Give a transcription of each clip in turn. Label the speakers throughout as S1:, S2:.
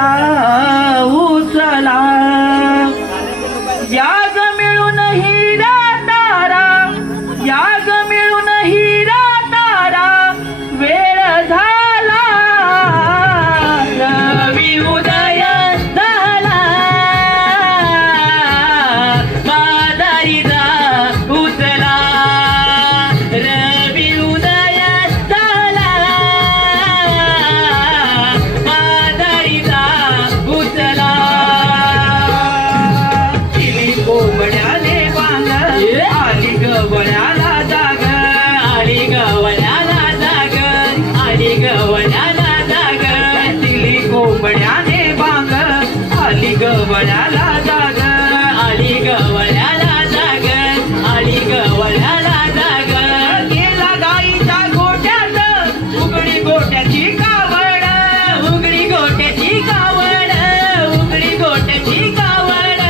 S1: चला उचला. याग मिळून हिरा तारा याग मिळून हिरा तारा वेळ झाला. गवळ्याने बाग. आली गवळ्याला जाग.
S2: आली गवळ्याला जाग. आली गवळ्याला जाग.
S1: गेला गाईच्या गोट्यात उघडी गोट्याची कावड.
S2: उघडी गोट्याची कावड. उघडी गोट्याची कावड.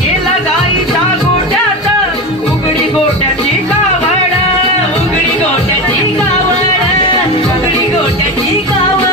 S1: गेला गाईच्या गोट्यात उघडी गोट्याची कावड.
S2: उघडी गोट्याची कावड. उघडी गोट्याची कावड.